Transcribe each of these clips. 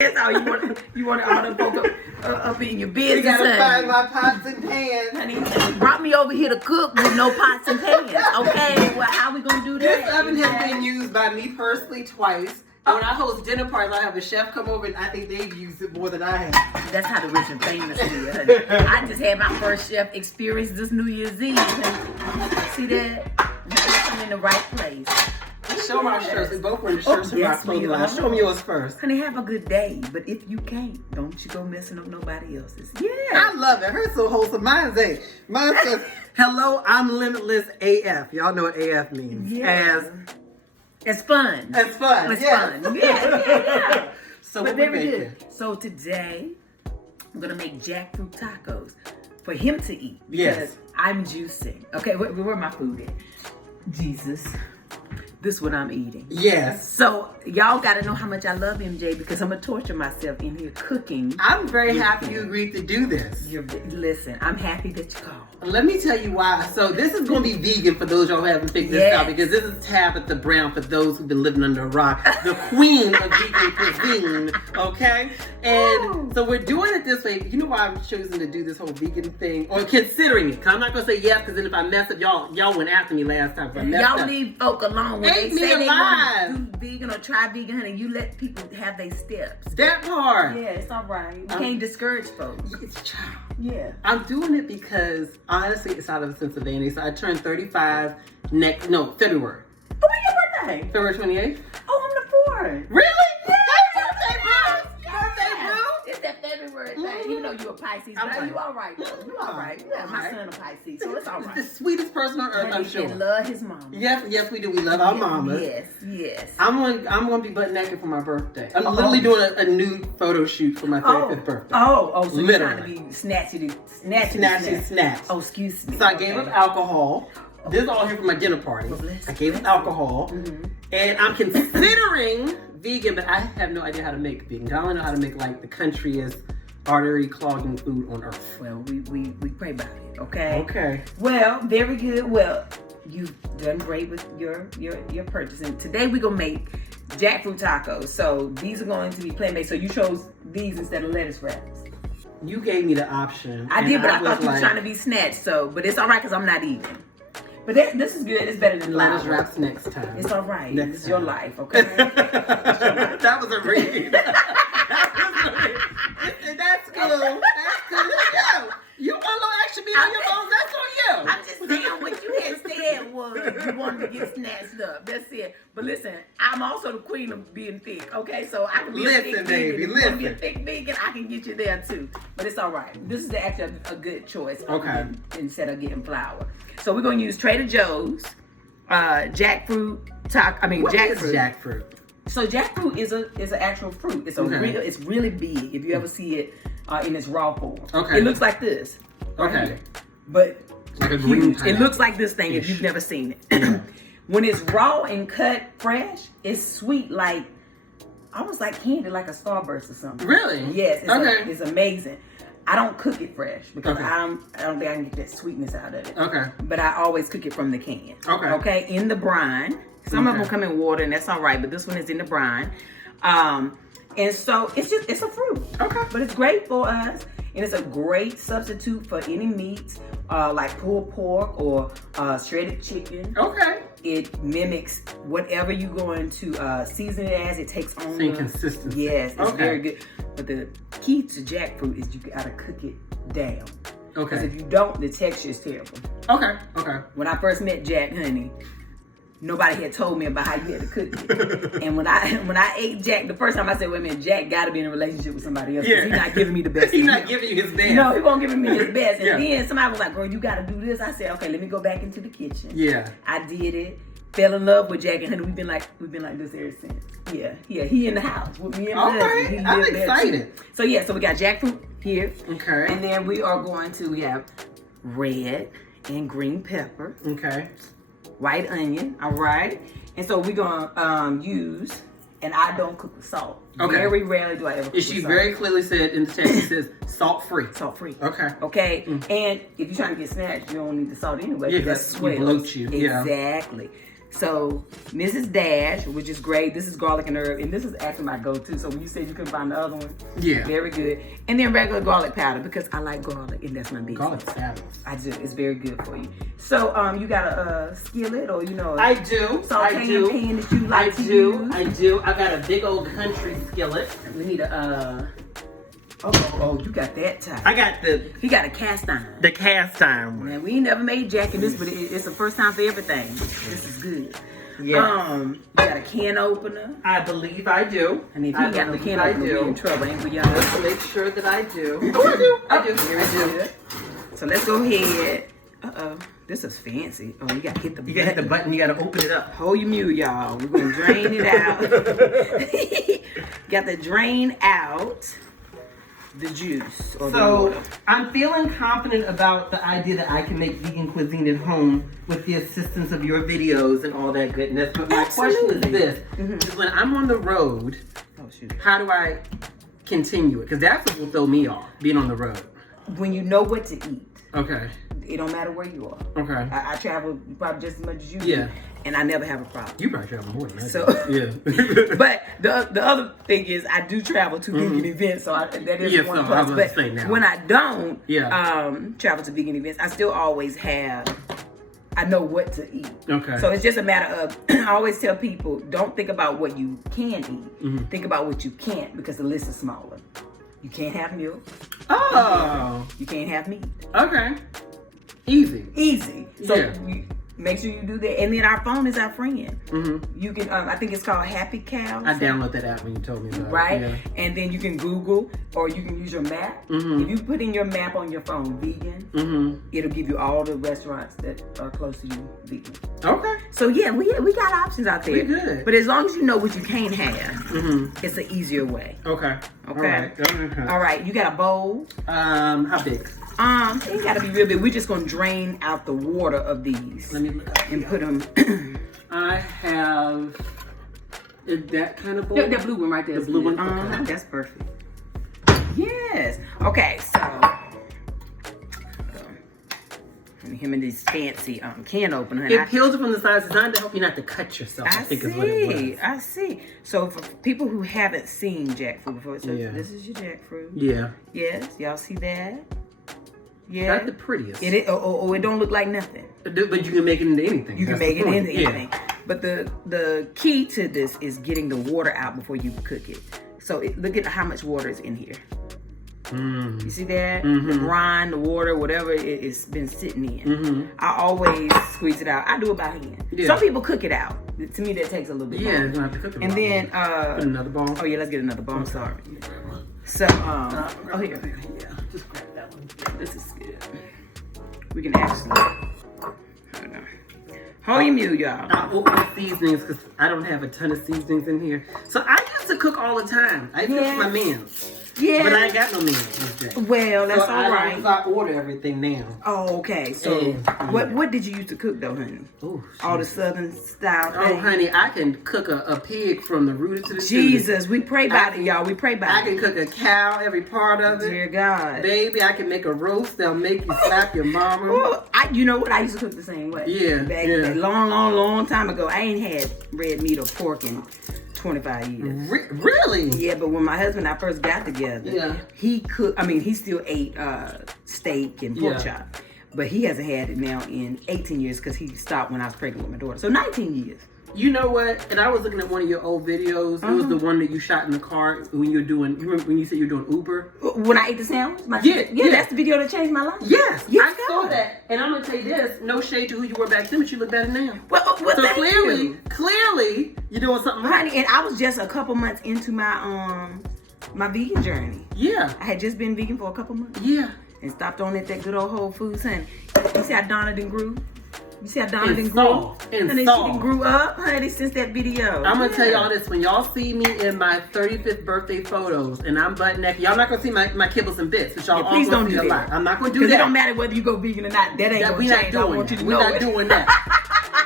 That's all you want all the folk up in your business. You gotta honey. find my pots and pans. Honey, brought me over here to cook with no pots and pans. Okay, well, how we gonna do that? This oven has been used by me personally twice. And when I host dinner parties, I have a chef come over, and I think they've used it more than I have. That's how the rich and famous do, honey. I just had my first chef experience this New Year's Eve. Honey. See that? Now I'm in the right place. Show my shirts. We both wear the shirts from our clothing line. Show them yours first. Honey, have a good day. But if you can't, don't you go messing up nobody else's. Yeah. I love it. Hers so wholesome. Mine says, hello, I'm limitless AF. Y'all know what AF means. Yeah. It's fun. It's fun. It's yes. fun. Yeah. So but what we very making? good. So today, I'm going to make jackfruit tacos for him to eat. Because Yes. I'm juicing. Okay, where my food at? Jesus. This is what I'm eating. Yes. So y'all got to know how much I love MJ because I'm going to torture myself in here cooking. I'm very happy you agreed to do this. Listen, I'm happy that you called. Let me tell you why. So this is going to be vegan for those y'all who haven't figured this out, because this is Tabitha Brown for those who've been living under a rock, the queen of vegan cuisine. Okay, and so we're doing it this way. You know why I've chosen to do this whole vegan thing, or considering it? Cause I'm not gonna say yes, because then if I mess up, y'all went after me last time. So I messed y'all up. leave folk alone when Ain't they me say alive. they want to do vegan or try vegan, honey. You let people have their steps. That part. Yeah, it's all right. You can't discourage folks. It's child. Yeah. I'm doing it because honestly, it's out of a sense of vanity. So I turned 35 February. Oh, when your birthday? February 28th. Oh, I'm the 4th. Really? Yeah. Happy birthday, bro! Birthday, bro! It's that February thing. Even though you're a Pisces, I'm but right. you all right though. You all right. Yeah, my son a Pisces, so it's all It's right. the sweetest person on earth, And I'm he sure. can love his mama. Yes, we do. We love our mamas. Yes. I'm gonna be butt naked for my birthday. I'm literally doing a nude photo shoot for my 35th birthday. So you're trying to Literally. be snatchy. Snatch. Oh, excuse me. So I gave up alcohol. This is all here for my dinner party. I gave up alcohol, and I'm considering vegan, but I have no idea how to make vegan. I don't know how to make like the countryest artery clogging food on earth. Well, we pray about it, okay? Okay. Well, very good. Well, you've done great with your purchasing. Today we're gonna make jackfruit tacos. So these are going to be plant-based. So you chose these instead of lettuce wraps. You gave me the option. I did, but I was thought you were like, trying to be snatched. So, but it's all right because I'm not eating. But this is good. It's better than lettuce flour. wraps next time. It's all right. Next It's your time. life, okay? That was a read. That's cool. Yo, you want a little extra meat on your bones? That's on you. I'm just saying what you had said was you wanted to get snatched up. That's it. But listen, I'm also the queen of being thick, okay? So I can be a thick baby, vegan. If you want to be a thick vegan, I can get you there too. But it's all right. This is actually a good choice. Okay. Instead of getting flour. So we're going to use Trader Joe's jackfruit. What is Jackfruit. jackfruit? So jackfruit is an actual fruit. It's it's really big. If you ever see it in its raw form, Okay. It looks like this. Okay. But Like a green huge. It looks like this thing if you've never seen it. When it's raw and cut fresh, it's sweet like almost like candy, like a Starburst or something. Really? Yes. Okay. It's amazing. I don't cook it fresh because Okay. I don't think I can get that sweetness out of it. Okay. But I always cook it from the can. Okay. Okay, in the brine. Some of them come in water, and that's all right. But this one is in the brine. And so it's a fruit. Okay. But it's great for us, and it's a great substitute for any meats like pulled pork or shredded chicken. Okay. It mimics whatever you're going to season it as. It takes on Same consistency. Yes, it's Okay. very good. But the key to jackfruit is you gotta cook it down. Because Okay. if you don't, the texture is terrible. Okay. Okay. When I first met Jack, honey, nobody had told me about how you had to cook it. And when I ate Jack, the first time I said, wait a minute, Jack gotta be in a relationship with somebody else. Yeah. He's not giving me the best. He's of not him. giving you his best. No, he won't give me his best. And Yeah. then somebody was like, girl, you gotta do this. I said, okay, let me go back into the kitchen. Yeah. I did it. Fell in love with Jack, and honey, we've been like this ever since. Yeah, he in the house with me and my husband. He I'm lived there, too. excited. So we got jackfruit here. Okay. And then we have red and green pepper, Okay. white onion, all right? And so we're gonna use, and I don't cook with salt. Okay. Very rarely do I ever cook Is she with salt. very clearly said in the text, it says salt free. Salt free. Okay. Okay, and if you're trying to get snatched, you don't need the salt anyway. Yeah, that's you bloat you. Yeah. Exactly. So Mrs. Dash, which is great. This is garlic and herb, and this is actually my go-to. So when you said you couldn't find the other one, yeah, very good. And then regular garlic powder because I like garlic, and that's my business. Garlic powder. I do. It's very good for you. So you got a skillet, or I do. Sauteing pan that you like to use? I do. I got a big old country skillet. We need a Oh, you got that type. I got He got a cast iron. the cast iron one. Man, we ain't never made Jack in this, but it's the first time for everything. This is good. Yeah. You got a can opener. I believe I do. And if you got the can opener, we're in trouble, ain't we, y'all? Let's make sure that I do. Oh, I do. Very good. So let's go ahead. This is fancy. Oh, you gotta hit the button. You gotta hit the button, you gotta open it up. Hold your mute, y'all. We're gonna drain it out. Got to drain out the juice or the water. I'm feeling confident about the idea that I can make vegan cuisine at home with the assistance of your videos and all that goodness. But my question is this: is when I'm on the road, how do I continue it? Because that's what will throw me off, being on the road. When you know what to eat. Okay. It don't matter where you are. Okay. I travel probably just as much as you do. Yeah. And I never have a problem. You probably travel more than that. So yeah. But the other thing is I do travel to vegan events, so that is one plus. But when I don't travel to vegan events, I still always I know what to eat. Okay. So it's just a matter of I always tell people, don't think about what you can eat. Think about what you can't, because the list is smaller. You can't have milk. Oh. You can't have meat. Okay. Easy. So you make sure you do that. And then our phone is our friend. You can, I think it's called Happy Cow. I downloaded that app when you told me about it. Right? Yeah. And then you can Google, or you can use your map. If you put in your map on your phone, vegan, it'll give you all the restaurants that are close to you, vegan. Okay. So yeah, we got options out there. We good. But as long as you know what you can't have, it's an easier way. Okay. Okay. All right. You got a bowl? How big? It ain't gotta be real big. We're just gonna drain out the water of these. Let me look up. And put them. I have that kind of bowl. That blue one right there. The blue one. Okay. That's perfect. Yes. Okay. So him and this fancy can opener. It peels it from the sides, designed to help you not to cut yourself. I think is what it was. I see. So for people who haven't seen jackfruit before, so this is your jackfruit. Yeah. Yes. Y'all see that? Yeah. Not the prettiest. It don't look like nothing. But you can make it into anything. You can make it into anything. But the key to this is getting the water out before you cook it. So look at how much water is in here. You see that? The brine, the water, whatever it's been sitting in. I always squeeze it out. I do it by hand. Some people cook it out. To me, that takes a little bit longer. Yeah, you don't have to cook it. And then put another bowl. Oh yeah, let's get another bowl. I'm sorry. So here. Yeah, just grab that one. This is good. We can actually hold your mute, y'all. I open the seasonings because I don't have a ton of seasonings in here. So I used to cook all the time. I fix my meals. Yeah. But I ain't got no meals this day. Well, that's all right. I order everything now. Oh, okay. So what did you used to cook though, honey? Oh, all the southern style things. Oh, honey, I can cook a pig from the rooter to the Jesus, we pray about it, y'all. We pray about it. I can cook a cow, every part of it. Dear God. Baby, I can make a roast that'll make you slap your mama. Well, you know what? I used to cook the same way. Yeah. Back long time ago. I ain't had red meat or pork in 25 years. Really? Yeah, but when my husband and I first got together, he cooked. I mean, he still ate steak and pork chop, but he hasn't had it now in 18 years because he stopped when I was pregnant with my daughter. So 19 years. You know what? And I was looking at one of your old videos. It was the one that you shot in the car when you were doing. You remember when you said you were doing Uber? When I ate the sandwich? Yeah, that's the video that changed my life. Yes, I saw that. And I'm gonna tell you this: no shade to who you were back then, but you look better now. Well, so clearly, you're doing something right. Honey, and I was just a couple months into my my vegan journey. Yeah, I had just been vegan for a couple months. Yeah, and stopped on at that good old Whole Foods, honey. You see how Donna done grew? You see how Donna done grew? And she done grew up, honey, since that video. I'm gonna tell y'all this: when y'all see me in my 35th birthday photos, and I'm butt naked, y'all not gonna see my kibbles and bits, but y'all all please don't see do a that. lot. I'm not gonna do that. Because it don't matter whether you go vegan or not. That ain't gonna change. I want you to know We're not doing that.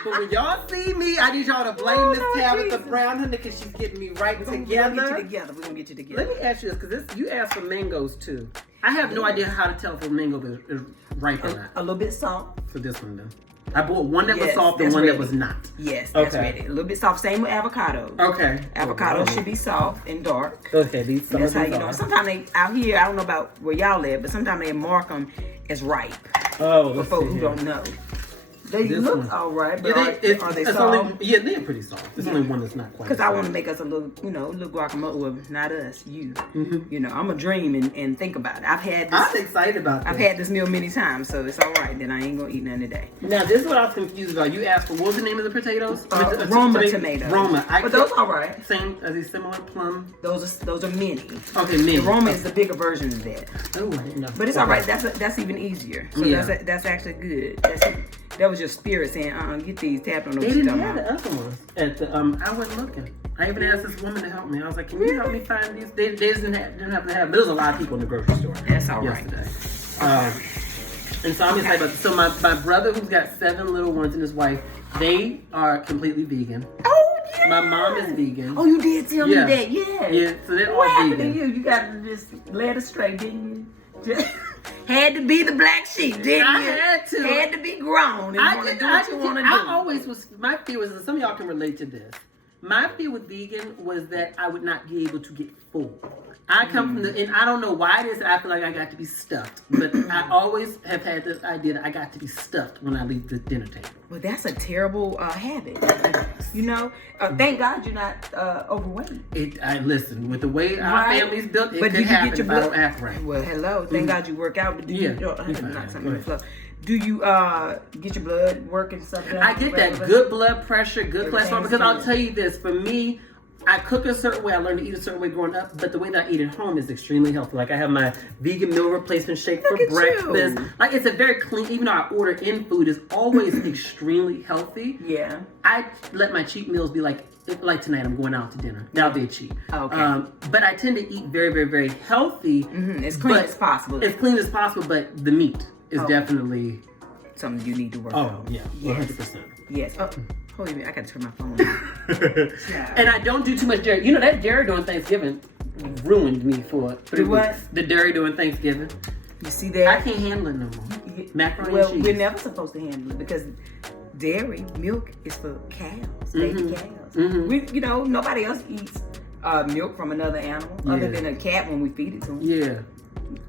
But when y'all see me, I need y'all to blame this Tabitha Brown honey because she's getting me right together. We're gonna get you together. Let me ask you this, because you asked for mangoes too. I have no idea how to tell if a mango is ripe or not. A little bit salt. For this one though. I bought one that was Yes, soft and that's one ready. that was not. Yes, that's Okay. ready. A little bit soft. Same with avocado. Okay. Avocado should be soft and dark. Okay, these some That's of how these you know. are. Sometimes they out here, I don't know about where y'all live, but sometimes they mark them as ripe. Oh, For let's folks see who here. don't know. They This look one. all right, but Yeah, are they it's soft? only, yeah, they're pretty soft. There's only one that's not quite. Because I soft. want to make us a little, a little guacamole. Well, not us, you. Mhm. You know, I'm a dream and think about it. I've had this. I'm excited about this. I've had this meal many times, so it's all right. Then I ain't gonna eat none today. Now, this is what I was confused about. You asked for, what was the name of the potatoes? Roma tomatoes. Roma. But those all right. Same, are they similar? Plum? Those are mini. Okay, mini. The Roma is the bigger version of that. Oh, I didn't know. But it's all right. That's even easier. So Yeah. that's actually good. That was your spirit saying, get these tapped on They those. didn't have the other ones at the, I wasn't looking. I even asked this woman to help me. I was like, can you help me find these? They didn't have to have them. There was a lot of people in the grocery store. That's all right. Yesterday. And so I'm excited about this. So my brother, who's got 7 little ones, and his wife, they are completely vegan. Oh, yeah. My mom is vegan. Oh, you did tell me Yeah. that. Yeah. Yeah, so they're What all happened vegan. to you? You got to just lay it straight, didn't you? Just had to be the black sheep, didn't I you? had to. Had to be grown and want to do what you want to do. I always was, my fear was, and some of y'all can relate to this. My fear with vegan was that I would not be able to get full. I come from and I don't know why it is that I feel like I got to be stuffed, but I always have had this idea that I got to be stuffed when I leave the dinner table. Well, that's a terrible habit. You know, thank God you're not overweight. I listen, with the way our Right. family's built, it But could do you happen get your if I don't blood? act right. Well, hello. Thank God you work out. But do Yeah, you? you're fine. Not something Go in the flow. Do you get your blood work and stuff? I get that good blood pressure, good cholesterol, because I'll tell you this, for me, I cook a certain way. I learned to eat a certain way growing up, but the way that I eat at home is extremely healthy. Like I have my vegan meal replacement shake for Look at breakfast. you. Like it's a very clean, even though I order in food, is always extremely healthy. Yeah. I let my cheat meals be like tonight I'm going out to dinner. That'll be a cheat. Okay. But I tend to eat very, very, very healthy. As clean but as possible. As clean as possible, but the meat is definitely... Something you need to work Oh, on. yeah. 100%. Yes. Oh, hold on a minute. I got to turn my phone off. And I don't do too much dairy. You know, that dairy during Thanksgiving ruined me for 3 what? weeks. The dairy during Thanksgiving. You see that? I can't handle it no more. Macaroni Well, and cheese. we're never supposed to handle it because dairy, milk is for cows, baby cows. We, nobody else eats milk from another animal other than a cat when we feed it to them. Yeah.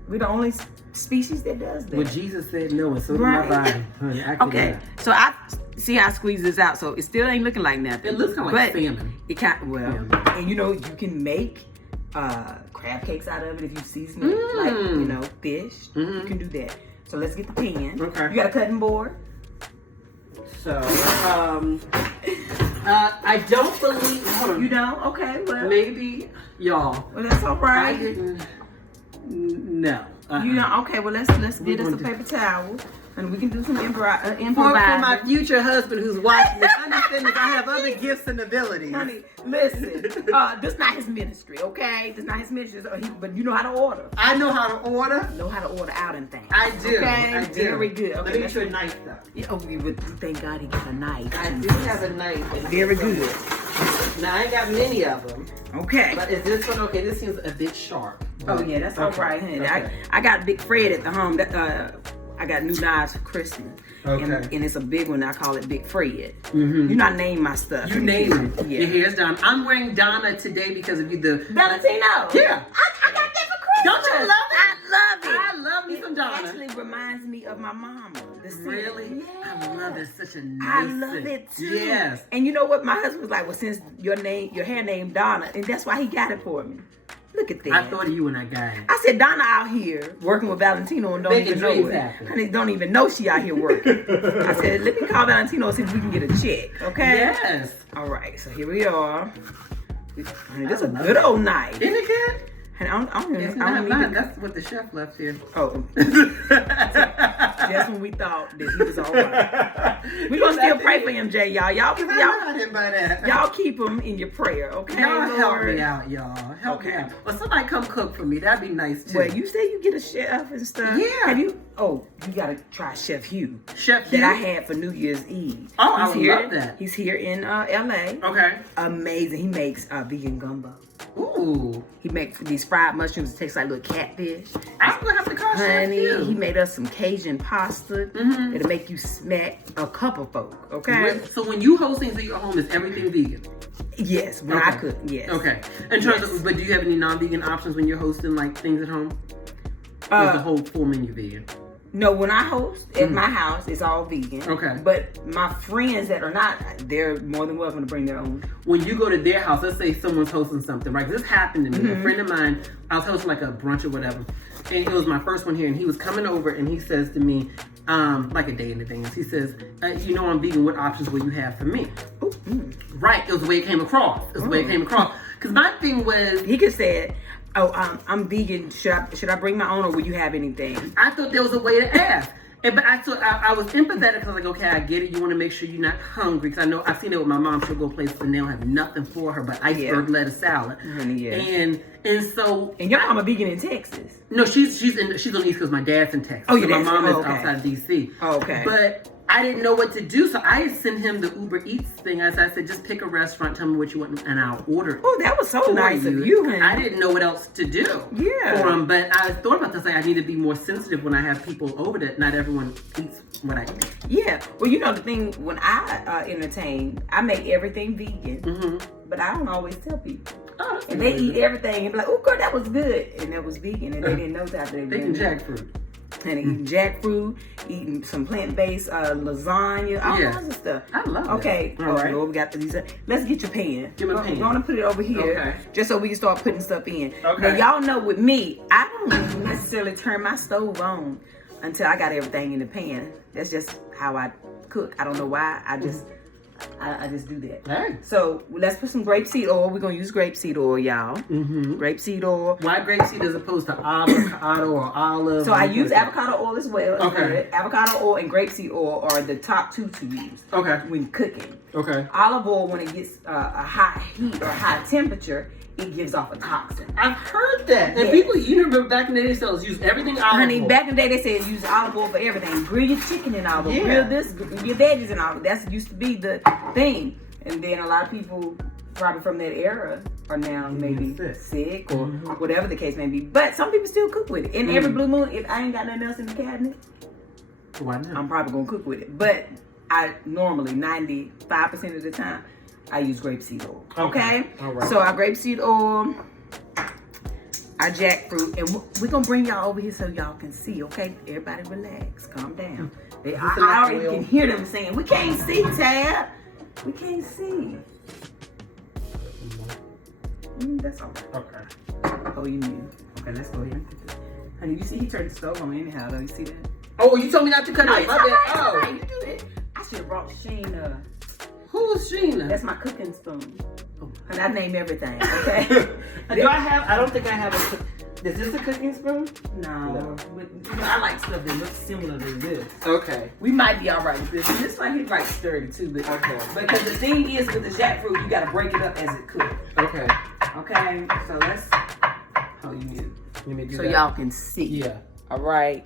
We're the only species that does that. Well, Jesus said no, and so did Right. my body. Honey, I Okay, cannot. so I see how I squeeze this out, so it still ain't looking like nothing. It looks kind of like But salmon. It kind and you can make crab cakes out of it if you season it like fish. You can do that. So let's get the pan. Okay. You got a cutting board? So, I don't believe. Hold on. You don't? Okay, well. Maybe y'all. Well, that's all I right. didn't. No. You know, okay, well, let's get us a paper towel and we can do some For improvising. my future husband who's watching this, understand that I have other gifts and abilities. Honey, listen, this not his ministry, okay? This not his ministry, but you know how to order. I know how to order. Know how to order out and things. I do. Okay, I do. very good. Let Okay, me get you a knife though. Yeah, we thank God he got a knife. I do have a knife. Very good. Now I ain't got many of them. Okay. But is this one okay? This seems a bit sharp. Oh yeah, that's all right, honey. Okay. I got Big Fred at the home. I got new knives for Christmas. Okay. And it's a big one. I call it Big Fred. You not name my stuff. You name it. Yeah. Your hair's done. I'm wearing Donna today because of you. Valentino. Yeah. I got that for Christmas. Don't you love it? I love it. I love me some Donna. It actually reminds me of my mama. The scent. Really? Yeah. I love it. Such a nice I love scent. it too. Yes. And you know what? My husband was like, well, since your hair named Donna, and that's why he got it for me. Look at that. I thought of you when I got it. I said, Donna out here working with Valentino and don't Making even know dreams it. happen. Honey, don't even know she out here working. I said, let me call Valentino and see if we can get a check, okay? Yes. All right, so here we are. Honey, this is a love good it. old night. Isn't it good? And I don't It's even, not I don't mine. even, That's what the chef left here. oh. Just when we thought that he was all right. We're going to still pray for him, Jay, y'all. Y'all keep him in your prayer, okay? Y'all help Lord? me out, y'all. Help me Okay. out. Well, somebody come cook for me. That'd be nice too. Well, you say you get a chef and stuff. Yeah. Have you? Oh, you gotta try Chef Hugh. Chef That Hugh? I had for New Year's Eve. Oh, I He's would here, love that. He's here in LA. Okay. Amazing. He makes vegan gumbo. Ooh. He makes these fried mushrooms that taste like little catfish. I'm gonna have to call Honey, Chef Q. he made us some Cajun pasta that'll make you smack a couple folk, okay? So when you host things at your home, is everything vegan? Yes, when I cook, yes. Okay. In terms of, but do you have any non-vegan options when you're hosting like things at home? Or is the whole full menu vegan? No, when I host at my house, it's all vegan. Okay. But my friends that are not, they're more than welcome to bring their own. When you go to their house, let's say someone's hosting something, right? This happened to me. A friend of mine, I was hosting like a brunch or whatever, and it was my first one here, and he was coming over, and he says to me, like a day in advance, he says, you know I'm vegan, what options will you have for me? Right, it was the way it came across. It was the way it came across. Because my thing was... He could say, I'm vegan, should I bring my own, or will you have anything? I thought there was a way to ask. But I was empathetic because I was like, okay, I get it. You want to make sure you're not hungry. Because I know, I've seen it with my mom. She'll go places and they'll have nothing for her but iceberg lettuce salad. And so... And your mama vegan in Texas? No, she's on the East Coast. My dad's in Texas. Oh, so yeah, my mom is outside of D.C. Oh, okay. But I didn't know what to do. So I sent him the Uber Eats thing. As I said, just pick a restaurant, tell me what you want, and I'll order it. Oh, that was so nice of you, honey. I didn't know what else to do for him. But I thought about this. Like, I need to be more sensitive when I have people over that not everyone eats what I eat. Yeah. Well, you know, the thing, when I entertain, I make everything vegan. But I don't always tell people. Oh, and they eat everything and be like, oh, girl, that was good. And that was vegan. And they didn't know that. They eat jackfruit. And eating jackfruit, eating some plant-based lasagna, all kinds of stuff. I love it. Okay. All right. Lord, we got these. Let's get your pan. Give me a pan. We're going to put it over here. Okay. Just so we can start putting stuff in. Okay. Now, y'all know with me, I don't necessarily turn my stove on until I got everything in the pan. That's just how I cook. I don't know why. I just do that. Hey. So let's put some grapeseed oil. We're going to use grapeseed oil, y'all. Grapeseed oil. Why grapeseed as opposed to avocado or olive? So I use avocado oil as well. Okay. Avocado oil and grapeseed oil are the top two to use when cooking. Okay. Olive oil, when it gets a high heat or high temperature, it gives off a toxin. I've heard that. And people, you remember back in the day, they said use everything olive oil. Honey, back in the day, they said use olive oil for everything. Grill your chicken in olive oil. Grill this, grill your veggies in olive oil. That used to be the thing. And then a lot of people, probably from that era, are now maybe sick or whatever the case may be. But some people still cook with it. And every blue moon, if I ain't got nothing else in the cabinet, why not? I'm probably going to cook with it. But I normally, 95% of the time, I use grapeseed oil. Okay? All right. So our grapeseed oil, our jackfruit, and we're going to bring y'all over here so y'all can see, okay? Everybody relax. Calm down. I already can hear them saying, we can't see, Tab. We can't see. That's all right. Okay. Oh, you knew. Okay, let's go ahead and put this. Honey, you see he turned the stove on anyhow, though. You see that? Oh, you told me not to cut it. Oh, you do it. I should have brought Sheena. Who's Sheena? That's my cooking spoon. And I name everything, okay? I don't think I have a... Is this a cooking spoon? No. But, you know, I like stuff that looks similar to this. Okay. We might be all right with this. This one here right sturdy too. But, because the thing is with the jackfruit, you got to break it up as it cooks. Okay. Okay. So let's... Oh, you need Let me do so that. y'all can see. Yeah. All right.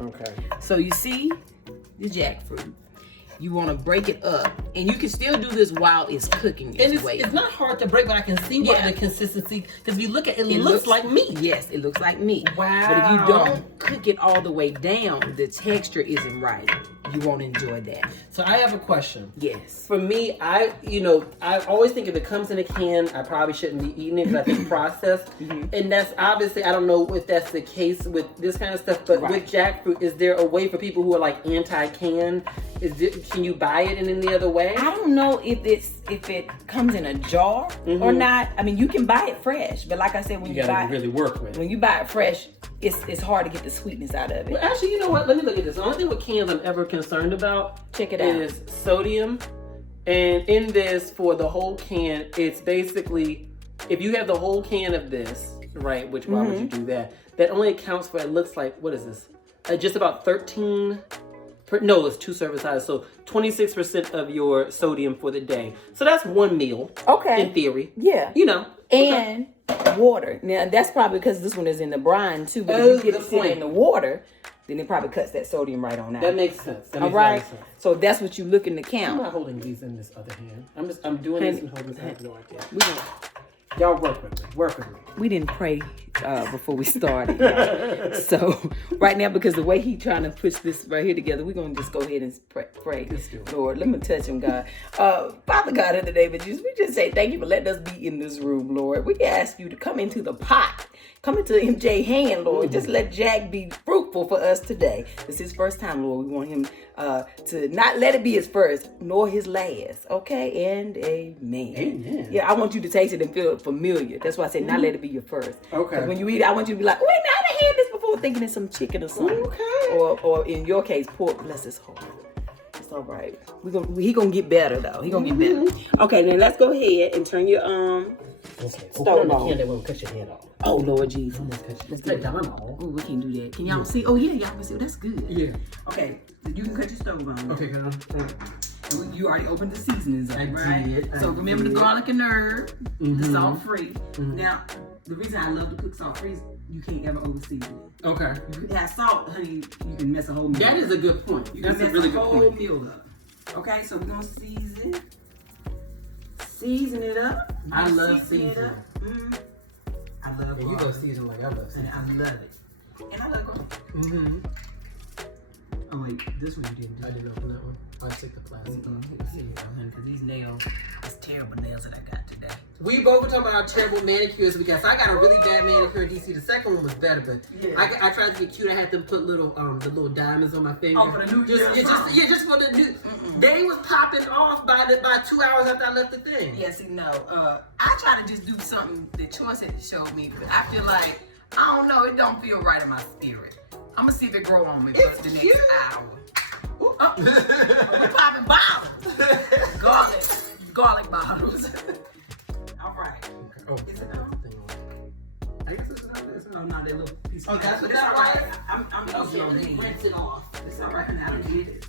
Okay. So you see the jackfruit. You want to break it up, and you can still do this while it's cooking. And it's not hard to break, but I can see why the consistency. Because if you look at it, it looks like meat. Yes, it looks like meat. Wow. But if you don't cook it all the way down, the texture isn't right. You won't enjoy that. So I have a question. Yes. For me, I always think if it comes in a can, I probably shouldn't be eating it because I think processed. And that's obviously, I don't know if that's the case with this kind of stuff, but with jackfruit, is there a way for people who are like anti-can? Can you buy it in any other way? I don't know if it comes in a jar or not. I mean, you can buy it fresh, but like I said, when you buy it, really work with it. When you buy it fresh, it's hard to get the sweetness out of it. Well, actually, you know what? Let me look at this. The only thing with cans I'm ever concerned about Check it out. is sodium. And in this, for the whole can, it's basically, if you have the whole can of this, right, which why would you do that? That only accounts for, it looks like, what is this? Just about 13... No, it's 2 serving sizes, so 26% of your sodium for the day. So that's one meal. Okay. In theory. Yeah. You know. And water. Now, that's probably because this one is in the brine, too. But if you get it sitting in the water, then it probably cuts that sodium right on out. That makes sense. That makes all right. sense. So that's what you looking to count. I'm not holding these in this other hand. I'm doing this and holding this hand like that. Y'all work with me. Work with me. We didn't pray before we started. So right now, because the way he trying to push this right here together, we're going to just go ahead and pray. Lord, let me touch him, God. Father God, in the name of Jesus, we just say thank you for letting us be in this room, Lord. We ask you to come into the pot. Come into MJ hand, Lord. Just let Jack be fruitful for us today. This is his first time, Lord. We want him to not let it be his first, nor his last. Okay? And amen. Amen. Yeah, I want you to taste it and feel familiar. That's why I said not let it be your first. Okay. When you eat it, I want you to be like, wait, now I done had this before, thinking it's some chicken or something. Okay. Or in your case, pork, bless his heart. It's all right. He gonna get better, though. He gonna get better. Okay, then let's go ahead and turn your stove on. They won't cut your head off. Oh, Lord Jesus. Let's take that off. Oh, we can't do that. Can y'all see? Oh, yeah, y'all can see. That's good. Yeah. Okay, you can cut your stove on. Okay, girl. You already opened the seasonings up, I right? did. So remember the garlic and herb, the salt free. Mm-hmm. Now, the reason I love to cook salt free is you can't ever overseason it. Okay. You can have salt, honey, you can mess a whole meal. That is a good point. You can That's mess a really a good whole point. meal up. Okay, so we're gonna season it up. I love seasoning. I love And you go season like I love and seasoning. I love it. And I love garlic. Mm-hmm. Oh wait, this one you didn't do. I didn't open that one. I take the plastic off. Because these nails, it's terrible nails that I got today. We both were talking about our terrible manicures because I got a really bad manicure in DC. The second one was better, but Yeah. I tried to get cute. I had them put little the little diamonds on my finger. Oh, for the new year. just for the new. They was popping off by 2 hours after I left the thing. Yeah, see, no. I try to just do something that Choice had showed me, but I feel like, I don't know, it don't feel right in my spirit. I'm going to see if it grow on me for the next cute. hour. Ooh, oh, we popping bottles. Garlic bottles. All right. Oh, Is it on? I guess it's not. Oh, no, that little piece Oh, of that's but what it's all that right. I'm easy on me. rinse it off. It's all right, honey. I don't get it.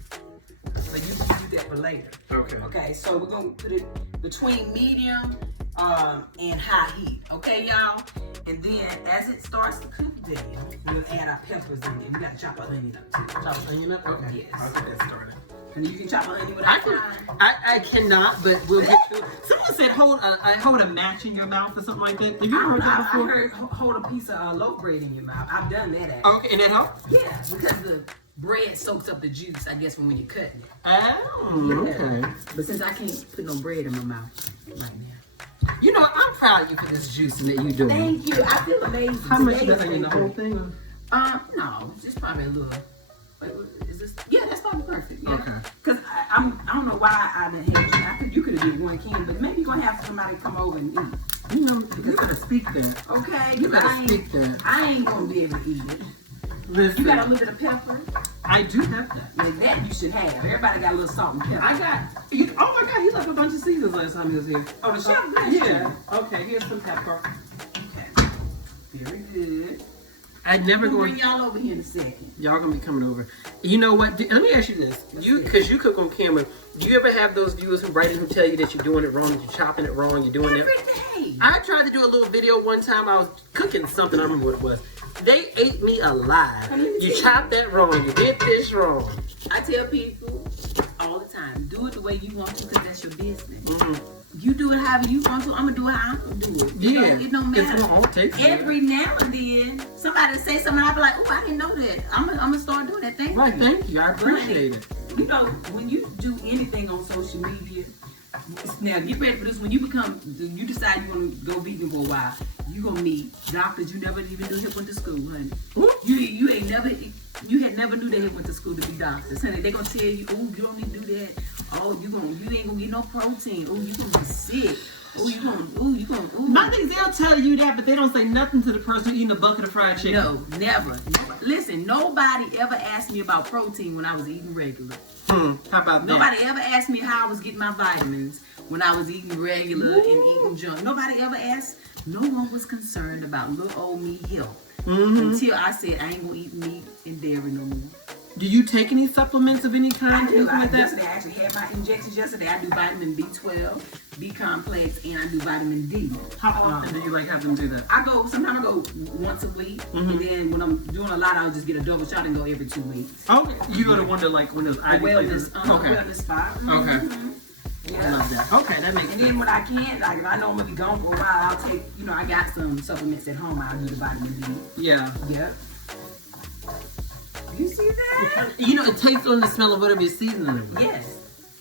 So you can do that for later. Okay. Okay, so we're going to put it between medium and high heat. Okay, y'all? And then as it starts to cook then, we'll add our peppers in it. We got to chop our onion up too. Chop onion up? Okay. Yes. I'll get that started. And you can chop our onion I without can. time. I cannot, but we'll get to it. Someone said hold a match in your mouth or something like that. Have you heard that I before? heard hold a piece of loaf bread in your mouth. I've done that actually. Okay, and that helps? Yeah, because the bread soaks up the juice, I guess, when you're cutting it. Oh, okay. But since I can't put no bread in my mouth right now. You know, I'm proud of you for this juicing that you doing. Thank you. I feel amazing. How much Today is that is in the whole amazing. thing? No, it's just probably a little. Wait, is this? Yeah, that's probably perfect. Yeah. Okay. Cause I don't know why I didn't have you. I think you could have did one can, but maybe you're gonna have somebody come over and eat. You know, you gotta speak that. Okay. You gotta speak that. I ain't gonna be able to eat it. Listen, You got a little bit of pepper. I do have that. Like that you should have. Everybody got a little salt and pepper. I got. Oh my God, he left a bunch of seasons last time he was here. Oh, the chef bless Yeah. Okay, here's some pepper. Okay. Very good. I never We'll go. bring y'all over here in a second. Y'all gonna be coming over. You know what? Let me ask you this. Because you cook on camera, do you ever have those viewers who write in who tell you that you're doing it wrong, you're chopping it wrong, you're doing Every it? day. I tried to do a little video one time. I was cooking something. I don't remember what it was. They ate me alive. You chopped that wrong. You did this wrong. I tell people all the time, do it the way you want to because that's your business. Mm-hmm. You do it however you want to. I'm going to do it how I'm going to do it. You know, it don't matter. It's all taste. Every now and then, somebody say something, I'll be like, oh, I didn't know that. I'm going to start doing that. Thank Right, you. thank you. I appreciate it. You know, when you do anything on social media, now get ready for this. When you decide you want to go vegan for a while, you gonna meet doctors you never even knew went to school, honey. You had never knew they went to school to be doctors, honey. They gonna tell you, oh, you don't need to do that. Oh, you ain't gonna get no protein. Oh, you gonna be sick. Nothing, they'll tell you that, but they don't say nothing to the person eating a bucket of fried chicken. No, never. Listen, nobody ever asked me about protein when I was eating regular. How about that? Nobody ever asked me how I was getting my vitamins when I was eating regular and eating junk. Nobody ever asked. No one was concerned about little old me health until I said I ain't gonna eat meat and dairy no more. Do you take any supplements of any kind? I do. Like that? Yesterday, I actually had my injections yesterday. I do vitamin B12, B complex, and I do vitamin D. How often do you have them do that? Sometimes I go once a week, and then when I'm doing a lot, I'll just get a double shot and go every 2 weeks. Okay. You go to one to when those IV places? Wellness spot. Okay. I love that. Okay, that makes sense. And then when I can, like if I know I'm gonna be gone for a while, I'll take, I got some supplements at home. I'll do the vitamin D. Yeah. Yep. You see that? It tastes on the smell of whatever you're seasoning it with. Yes.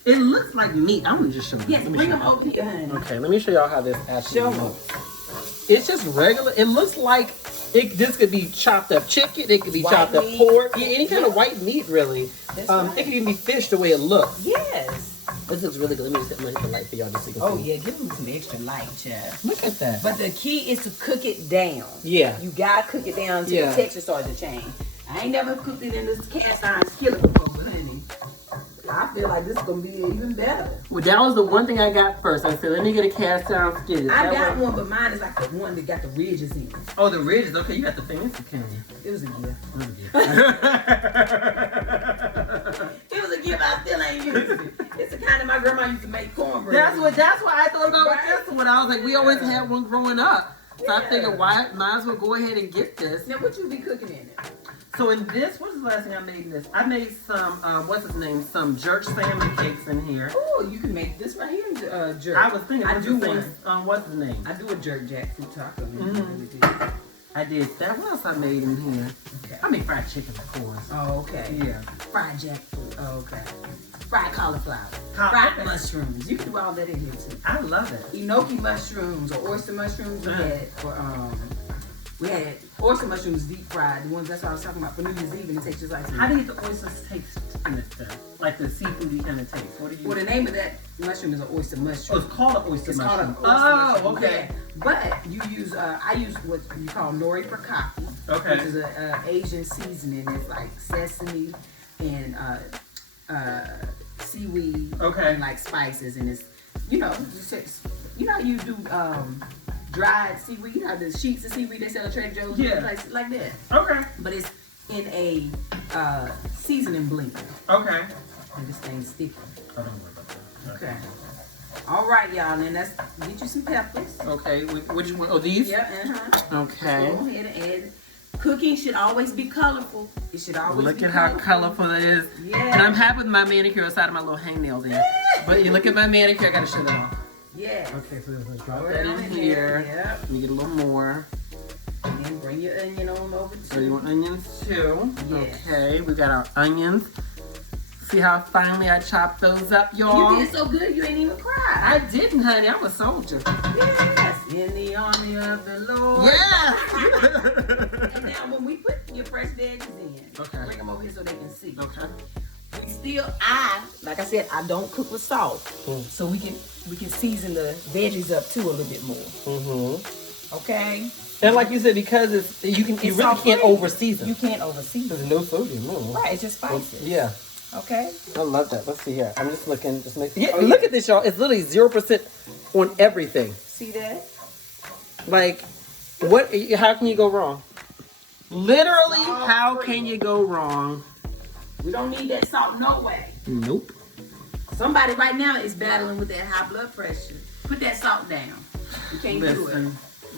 It looks like meat. I'm gonna just show you. Yes, bring them over here, honey. Okay, let me show y'all how this actually Show looks. It's just regular. It looks like this could be chopped up chicken. It could be White chopped up meat. pork. Yeah, any kind of white meat, really. That's It right. could even be fish the way it looks. Yes. This looks really good. Let me just set the light for y'all just so you can Oh see. yeah, give them some extra light, child. Look at that. But the key is to cook it down. Yeah. You gotta cook it down until Yeah. the texture starts to change. I ain't never cooked it in this cast iron skillet before, but honey, I feel like this is gonna be even better. Well, that was the one thing I got first. I said, let me get a cast iron skillet. I got one, but mine is like the one that got the ridges in it. Oh, the ridges. Okay, you got the fancy kind. It was a gift. Oh, It was a gift. I still ain't used it. It's the kind that my grandma used to make cornbread. That's why I thought about Right. with this one. I was like, we always had one growing up. So I Yeah. figured, might as well go ahead and get this. Now, what you be cooking in it? So in this, what is the last thing I made in this? I made some, some jerk salmon cakes in here. Oh, you can make this right here, jerk. I was thinking, I do one. What's the name? I do a jerk jackfruit taco. I did that. What else I made in here? Okay. I made fried chicken, of course. Oh, okay. Yeah. Fried jackfruit. Oh, okay. Fried cauliflower. Okay. Fried mushrooms. You can do all that in here too. I love it. Enoki mushrooms or oyster mushrooms we had oyster mushrooms deep fried. The ones that's what I was talking about for New Year's Eve, and it tastes just like How do you get the oysters taste in it then? Like the seafoody kind of taste? What do you? Well, the name of that mushroom is an oyster Oh, mushroom. it's called an oyster It's called mushroom. an oyster mushroom. Okay. Yeah. But you use, I use what you call nori prakaki, Okay. which is an Asian seasoning. It's like sesame and seaweed Okay. and like spices, and it's how you do dried seaweed. You know the sheets of seaweed they sell at Trader Joe's, Yeah. like that. Okay. But it's in a seasoning blender, Okay. and this thing's sticky. I don't worry about that. Okay. All right, y'all. Then let's get you some peppers. Okay. Which one? Oh, these? Yep. Okay. Go ahead and add it. Cooking should always be colorful. It should always Look be at how colorful it is. Yeah. And I'm happy with my manicure aside of my little hangnail there. But you look at my manicure, I gotta show that off. Yeah. Okay, so let's drop Throw that it on in there. here. Yep. Let me get a little more. And then bring your onion on over So you too. want onions too? Yes. Okay, we got our onions. See how finely I chopped those up, y'all? You did so good, you ain't even cry. I didn't, honey. I'm a soldier. Yes. In the army of the Lord. Yes! And now when we put your fresh veggies in, Okay. bring them over here so they can see. Okay. Like I said, I don't cook with salt, so we can season the veggies up too a little bit more. Mm-hmm. Okay. And like you said, because you really can't over season. You can't over season. There's no sodium, no. Right, it's just spices. Yeah. Okay. I love that. Let's see here. I'm just looking. Look at this, y'all. It's literally 0% on everything. See that? Like, what? How can you go wrong? Literally, how can you go wrong? We don't need that salt no way. Nope. Somebody right now is battling with that high blood pressure. Put that salt down. You can't do it.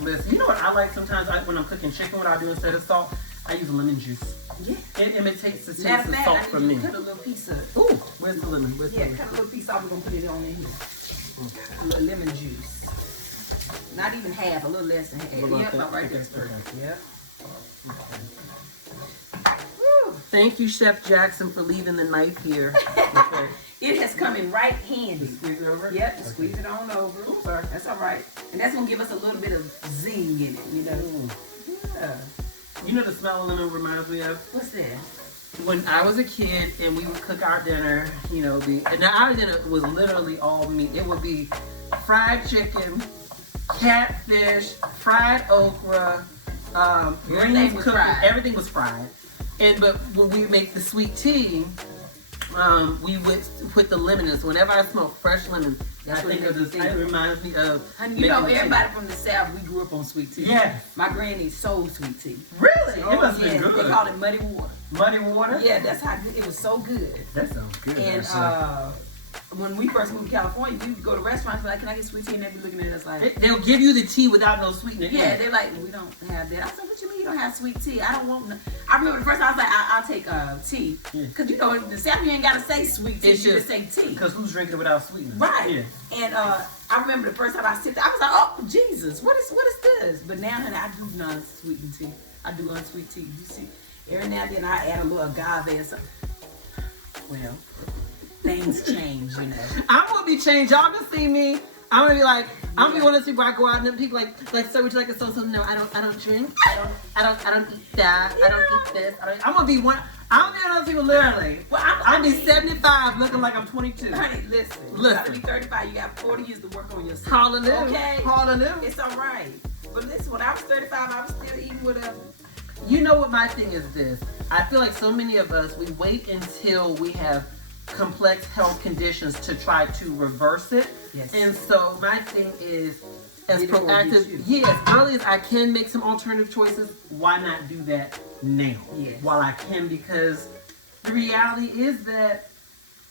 Listen. You know what I like sometimes when I'm cooking chicken? What I do instead of salt, I use lemon juice. Yeah. It imitates the taste Matter of of fact, salt I for need me. you to cut a little piece of. Ooh, where's the lemon? Where's the Yeah, lemon? cut a little piece off. We're gonna put it on in here. Okay. A little lemon juice. Not even half. A little less than half. Little Yep, bit. right there. Okay. Yep. Thank you, Chef Jackson, for leaving the knife here. Okay. It has come in right handy. Squeeze it over? Yep, squeeze it on over. Oh, sorry. That's all right. And that's gonna give us a little bit of zing in it, you know. Yeah. You know the smell of lemon reminds me of? What's that? When I was a kid and we would cook our dinner, and our dinner was literally all meat. It would be fried chicken, catfish, fried okra, Everything was fried. Everything was fried. But when we make the sweet tea, we would put the lemon in. So whenever I smell fresh lemon, I think of this. It reminds me of. And you know, everybody from the South, we grew up on sweet tea. Yeah. My granny sold sweet tea. Really? It must have yeah, been good. They called it muddy water. Muddy water? Yeah, that's how good. It was so good. That sounds good. And when we first moved to California, we would go to restaurants, like, can I get sweet tea? And they'd be looking at us like... They'll give you the tea without no sweetener. Yeah, they're like, we don't have that. I said, what you mean you don't have sweet tea? I don't want no... I remember the first time I was like, I'll take tea. Because, you know, in the South, you ain't got to say sweet tea. You just say tea. Because who's drinking it without sweetener? Right. Yeah. And I remember the first time I sipped it, I was like, oh, Jesus, what is this? But now, honey, I do non-sweetened tea. I do unsweet tea. You see, every now and then I add a little agave or something. Well... things change, you know. I'm gonna be changed. Y'all can see me. I'm gonna be like, I'm gonna be one of those people I go out and then people like, so would you like a soda? No, I don't drink. I don't eat that. I don't eat this. I'm gonna be one of those people literally. Well, I'm gonna be 75 looking like I'm 22. Honey, listen. You gotta be 35, you got 40 years to work on yourself. Hallelujah. Okay? Hallelujah. It's alright. But listen, when I was 35, I was still eating whatever. You know what my thing is this? I feel like so many of us, we wait until we have complex health conditions to try to reverse it. Yes. And so my thing is, as proactive, as early as I can make some alternative choices, why not do that now? Yes. While I can, because the reality is that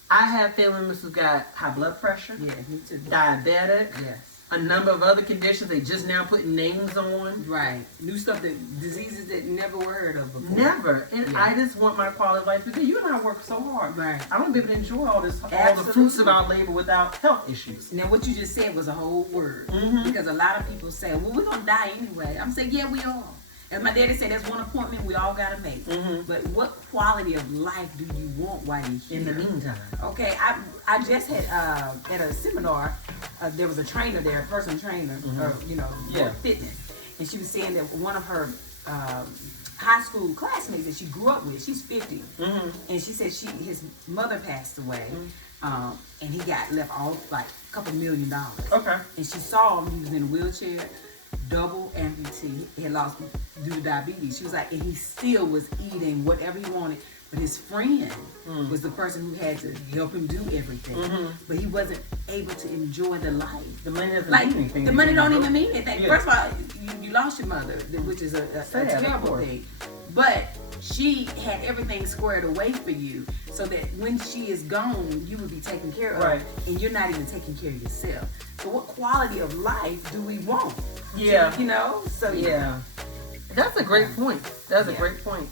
I have family members who've got high blood pressure, Yeah, me too. diabetic, Yes. a number of other conditions they just now putting names on. Right. New stuff diseases that never were heard of before. Never. And I just want my quality of life because you and I work so hard. Right. I want to be able to enjoy all the Absolutely. fruits of our labor without health issues. Now, what you just said was a whole word. Mm-hmm. Because a lot of people say, well, we're going to die anyway. I'm saying, yeah, we are. As my daddy said, that's one appointment we all got to make. Mm-hmm. But what quality of life do you want while you're here? In the meantime. Okay, I just had, at a seminar, there was a trainer there, a personal trainer, for fitness. And she was saying that one of her high school classmates that she grew up with, she's 50. Mm-hmm. And she said his mother passed away. And he got left all like a couple $1 million. Okay. And she saw him, he was in a wheelchair, double amputee, he had lost due to diabetes. She was like, and he still was eating whatever he wanted. But his friend was the person who had to help him do everything. Mm-hmm. But he wasn't able to enjoy the life. The money doesn't like, mean anything. The money don't even mean anything. Yeah. First of all, you lost your mother, which is a terrible thing. But she had everything squared away for you so that when she is gone, you will be taken care of. Right. And you're not even taking care of yourself. So what quality of life do we want? Yeah. You know? So yeah. That's a great point. That's a great point.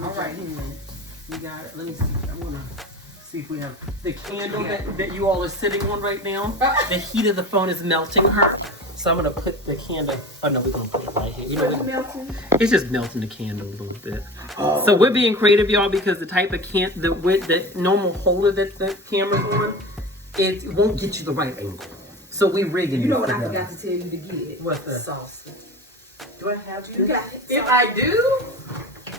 All right. You got it. Let me see. I'm going to see if we have the candle that you all are sitting on right now. The heat of the phone is melting her. So I'm going to put the candle. Oh, no, we're going to put it right here. You know, melting? It's just melting the candle a little bit. Oh. So we're being creative, y'all, because the type of the normal holder that the camera's on, it won't get you the right angle. So we rigging it. You know what I forgot to tell you to get? What's that? Sausage. Do I have to? You got it. If I do,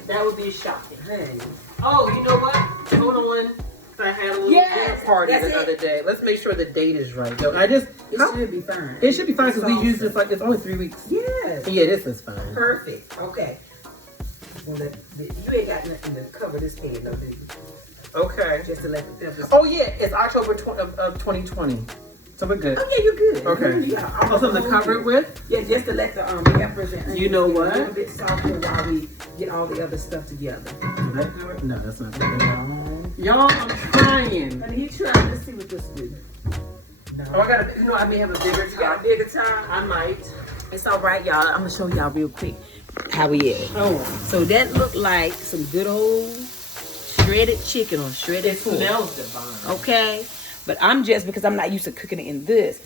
that would be shocking. Hey. Oh, you know what? Hold on. I had a little dinner party the other day. Let's make sure the date is right. Though. It should be fine. It should be fine because we use this like it's only 3 weeks. Yes. Yeah, this is fine. Perfect. Okay. Well, you ain't got nothing to cover this pan, though, do you? Okay. Just to let the peppers. Oh yeah, it's October of 2020. So we're good. Oh yeah, you're good. Okay. Something to cover it with? Yeah, just to let the peppers and onions get a little bit softer while we get all the other stuff together. Did that cover it? No, that's not good. Y'all, I'm trying. Honey, he trying to see what this do. No. Oh, I may have a bigger time. You got a bigger time? I might. It's all right, y'all. I'm gonna show y'all real quick how we at. Oh. So that looked like some good old shredded chicken or shredded pork. It smells divine. Okay. But I'm just, because I'm not used to cooking it in this,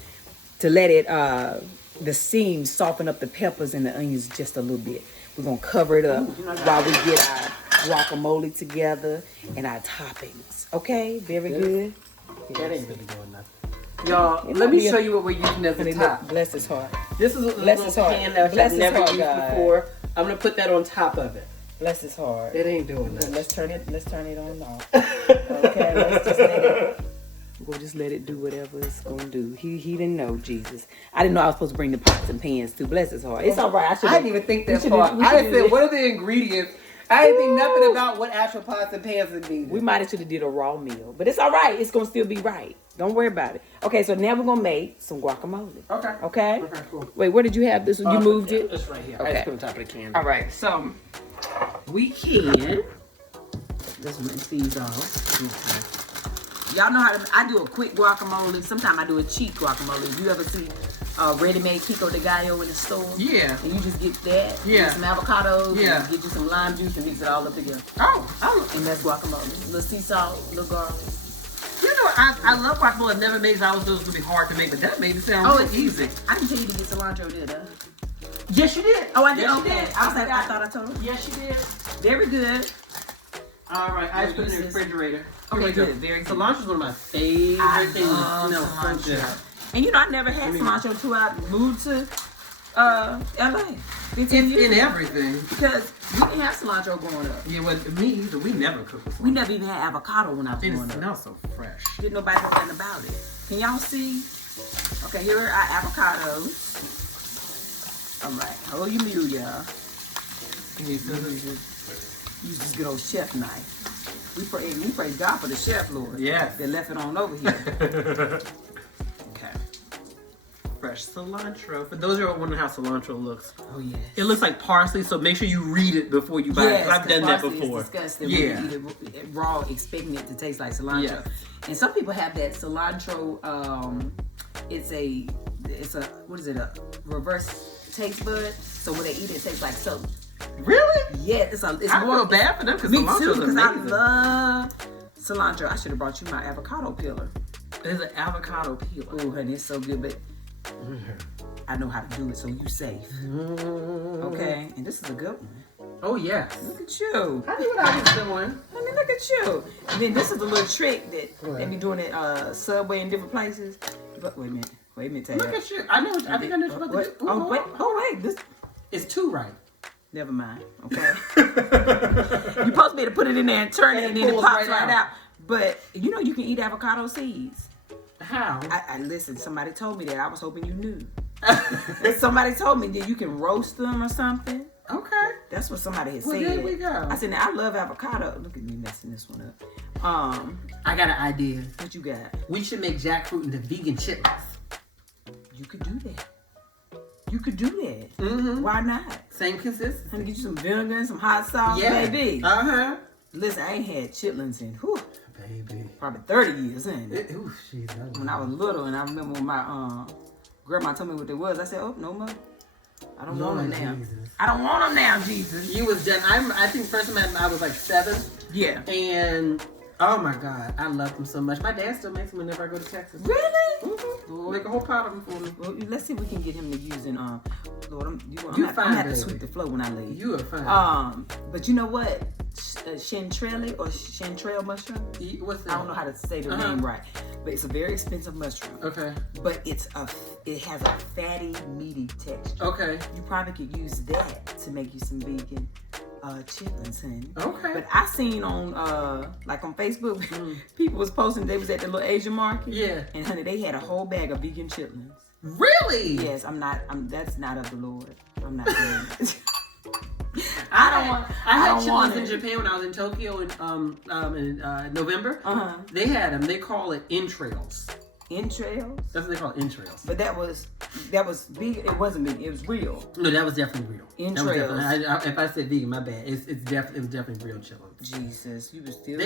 to let it, the seam soften up the peppers and the onions just a little bit. We're going to cover it up while we get our guacamole together and our toppings. Okay? Very good. That ain't really doing nothing. Y'all, let me show you what we're using as a top. Bless his heart. This is a little pan that I've never used before. I'm going to put that on top of it. Bless his heart. It ain't doing nothing. Let's turn it on off. Okay, let's just let it. We'll just let it do whatever it's gonna do. He didn't know, Jesus. I didn't know I was supposed to bring the pots and pans too. Bless his heart. It's all right. I didn't even think that far. I just said, what are the ingredients? I didn't think nothing about what actual pots and pans would be. We might have should have did a raw meal, but it's all right. It's gonna still be right. Don't worry about it. Okay, so now we're gonna make some guacamole. Okay. Okay. Okay, cool. Wait, where did you have this? You moved it? It's right here. Okay. I just put it on top of the can. All right. So we can. Let's rinse these off. Okay. Y'all know how to, I do a quick guacamole. Sometimes I do a cheap guacamole. If you ever see ready-made pico de gallo in the store. Yeah. And you just get that. Yeah. Get some avocados. Yeah. And get you some lime juice and mix it all up together. Oh. And that's guacamole. A little sea salt, a little garlic. You know, I love guacamole. I never made it. I was supposed to be hard to make, but that made it sound really easy. I didn't tell you to get cilantro, did I? Yes, you did. Oh, I did. Yes, You did. I thought I told you. Yes, you did. Very good. All right, I just put it in the refrigerator. Okay, good. Very good. Cilantro is one of my favorite things. It smells so good. And you know, I never had cilantro until I moved to LA. It's in everything. Because we didn't have cilantro growing up. Yeah, well, me either. We never cooked with cilantro. We never even had avocado when I was growing up. It smells so fresh. Didn't nobody know nothing about it. Can y'all see? Okay, here are our avocados. All right, hold your mule, y'all. Use this good old chef knife. We praise God for the chef, Lord. Yes. They left it on over here. Okay. Fresh cilantro. For those who don't want to know how cilantro looks. Oh, yes. It looks like parsley, so make sure you read it before you buy it. I've done that before. Is disgusting. Yeah. When you eat it raw, expecting it to taste like cilantro. Yeah. And some people have that cilantro. It's a what is it? A reverse taste bud. So when they eat it, it tastes like soap. Really? Yeah, it's I feel bad for them because cilantro is amazing. I love cilantro. I should have brought you my avocado peeler. There's an avocado peeler. Oh, honey, it's so good, but I know how to do it, so you safe. Okay, and this is a good one. Oh, yes. Look at you. I knew what I was doing. Honey, look at you. And then this is a little trick that they be doing at Subway in different places. But wait a minute, Taylor. Look at you. I think I know what you're about to do. Oh, wait. This It's two right. Never mind. Okay. You're supposed to be able to put it in there and turn it, and then it pops right out. But you know you can eat avocado seeds. How? I listen. Somebody told me that. I was hoping you knew. Somebody told me that you can roast them or something. Okay. That's what somebody had said. Well, there we go. I said, now, I love avocado. Look at me messing this one up. I got an idea. What you got? We should make jackfruit into vegan chitlins. You could do that. You could do that. Mm-hmm. Why not? Same consistency. Let me get you some vinegar and some hot sauce, baby. Uh-huh. Listen, I ain't had chitlins in, baby, probably 30 years, ain't it? Ooh, when I was little, and I remember when my grandma told me what they was, I said, oh, no more. I don't want them now. Jesus. I don't want them now, Jesus. You was done. I think first time I was like 7. Yeah. And oh my God, I love them so much. My dad still makes them whenever I go to Texas. Really? Mm-hmm. We'll make a whole pot of them for me. Well, let's see if we can get him to using Lord, I'm fine, gonna have baby. to sweep the floor when I leave. You are fine. But you know what? Chanterelle mushroom. What's that? I don't know how to say the name right, but it's a very expensive mushroom. Okay. But it has a fatty, meaty texture. Okay. You probably could use that to make you some vegan chitlins, honey. Okay. But I seen on like on Facebook, people was posting they was at the little Asian market. Yeah. And honey, they had a whole bag of vegan chitlins. Really? Yes, that's not of the Lord. I'm not doing it. I had chitlins in Japan when I was in Tokyo in November. They had them. They call it entrails. Entrails? That's what they call it, entrails. But that was vegan. It wasn't vegan. It was real. No, that was definitely real. Entrails. If I said vegan, my bad. It was definitely real chitlins. Jesus, you was still.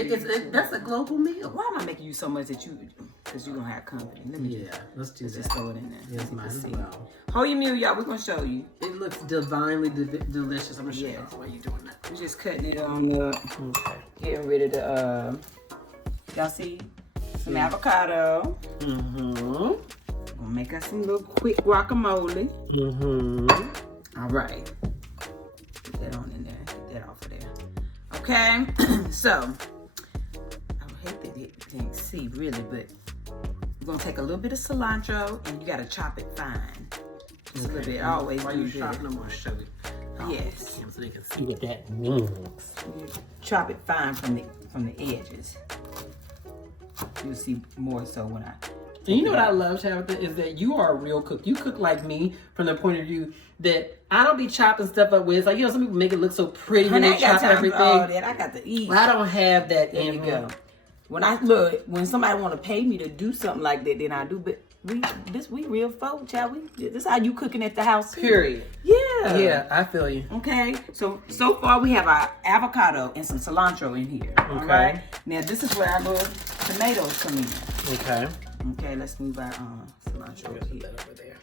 That's a global meal. Why am I making you so much that because you're gonna have company? Let me let's do that. Just throw it in there. Yes, might as well. Hold your mule, y'all. We're gonna show you. It looks divinely delicious. I'm gonna show you why you doing that. We're just cutting it on getting rid of the y'all see some avocado. Gonna make us some little quick guacamole. All right. Put that on in there. Get that off of there. Okay. So I hate that you can't see really, but we're gonna take a little bit of cilantro and you gotta chop it fine. Just a little bit. I always While do you're that. chopping, I'm gonna show it. Yes. So they can see what that means. Chop it fine from the edges. You'll see more so when I. And you know what I love, Tabitha, is that you are a real cook. You cook like me from the point of view that I don't be chopping stuff up with. It's like, some people make it look so pretty when they chop everything. All that. I got to eat. I don't have that. There you go. When somebody want to pay me to do something like that, then I do. But we real folk, child. This how you cooking at the house. Period. Yeah. Yeah, I feel you. Okay. So far we have our avocado and some cilantro in here. Okay. All right. Now this is where I go to tomatoes come in. Okay. Okay, let's move our cilantro over here. Over there.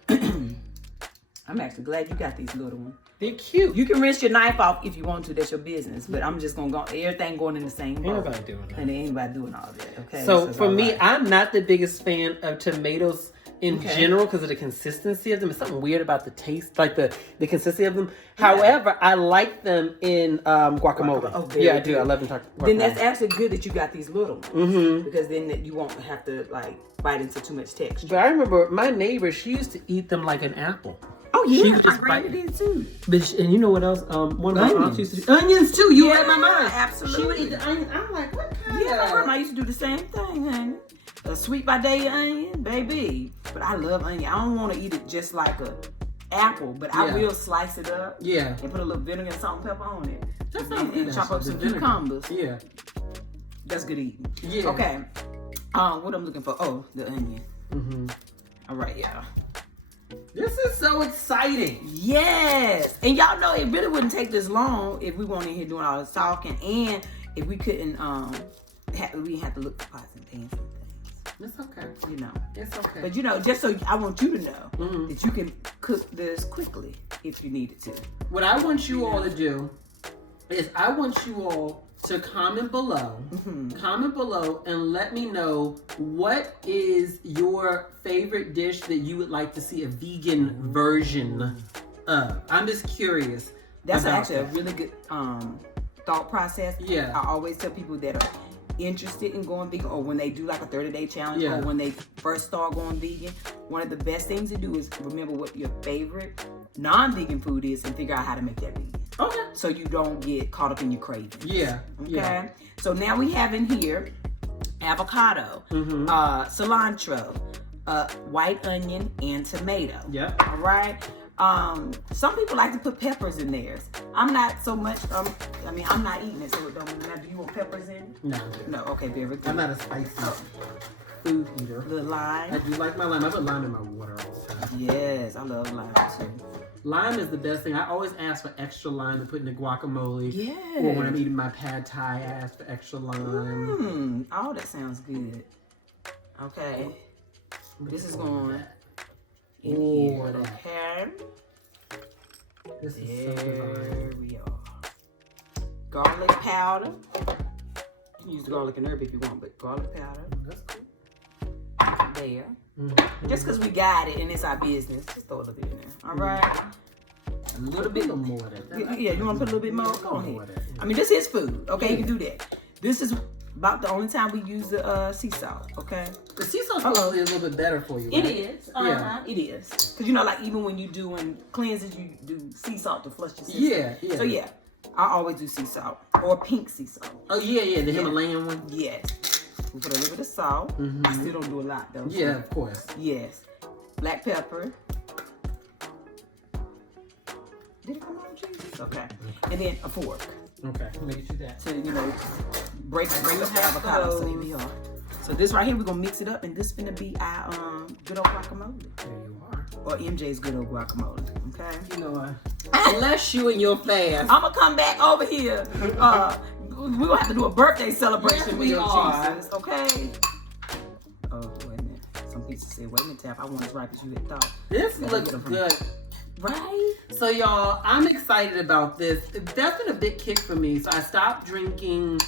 I'm actually glad you got these little ones. They're cute. You can rinse your knife off if you want to. That's your business. But I'm just gonna go everything going in the same bowl. Anybody doing that? And there ain't anybody doing all that. Okay. So for me, I'm not the biggest fan of tomatoes in general because of the consistency of them. It's something weird about the taste, like the consistency of them. Yeah. However, I like them in guacamole. Oh, yeah, I do. I love them. Guacamole. Then that's actually good that you got these little ones because then you won't have to like bite into too much texture. But I remember my neighbor; she used to eat them like an apple. Oh yeah, she would just I did too. But and you know what else? One of my aunts used to do onions too. You read my mind. Absolutely. She would eat the onion. I'm like, what kind of? Yeah, my grandma used to do the same thing, honey. A sweet by day onion, baby. But I love onion. I don't want to eat it just like a apple, but I will slice it up. Yeah. And put a little vinegar and salt and pepper on it. That's and chop up some cucumbers. Yeah. That's good eating. Yeah. Okay. What I'm looking for? Oh, the onion. All right, y'all. This is so exciting. Yes. And y'all know it really wouldn't take this long if we weren't in here doing all this talking and if we couldn't we have to look for pots and pans and things. It's okay. You know. It's okay. But you know, just so I want you to know that you can cook this quickly if you needed to. What I want you all to do is I want you all to comment below. Comment below and let me know what is your favorite dish that you would like to see a vegan version of. I'm just curious. That's actually a really good thought process. Yeah. I always tell people that are interested in going vegan or when they do like a 30-day challenge or when they first start going vegan, one of the best things to do is remember what your favorite non-vegan food is and figure out how to make that vegan. Okay. So you don't get caught up in your cravings. Yeah. Okay. Yeah. So now we have in here avocado, cilantro, white onion, and tomato. Yeah. All right. Some people like to put peppers in theirs. I'm not so much. I'm not eating it, so it don't matter. Do you want peppers in? No. No. Okay, very good. I'm not a spicy food eater. The lime. I do like my lime. I put lime in my water all the time. Yes, I love lime too. Lime is the best thing. I always ask for extra lime to put in the guacamole. Yeah. Or when I'm eating my pad thai, I ask for extra lime. Oh, that sounds good. Okay. This is going in here. Okay. This is so divine. There we are. Garlic powder. You can use garlic and herb if you want, but garlic powder. That's cool. There. Just because we got it and it's our business, just throw a little bit in there. All right. A little bit more of that. Yeah, you want to put a little bit more? Go ahead. I mean, this is food. Okay, you can do that. This is about the only time we use the sea salt. Okay. The sea salt's probably a little bit better for you. Right? It is. Yeah. It is. Because you know, like even when you doing cleanses, you do sea salt to flush your system. Yeah. Yeah. So yeah, I always do sea salt or pink sea salt. Oh yeah, the Himalayan one. Yes. We put a little bit of salt. I still don't do a lot though. Yeah, of course. Yes. Black pepper. Did it come on, Jesus? Okay. And then a fork. Okay. I'm gonna get you that. To, break up the avocado. So here we are. So this right here, we're gonna mix it up, and this is gonna be our good old guacamole. There you are. Or MJ's good old guacamole. Okay. You know what? Unless you and your fast. I'm gonna come back over here. We're gonna have to do a birthday celebration with your Jesus, okay? Oh, wait a minute. Some people say, wait a minute, Tap, I want as ripe as you had thought. This looks good. Right? So, y'all, I'm excited about this. That's been a big kick for me. So, I stopped drinking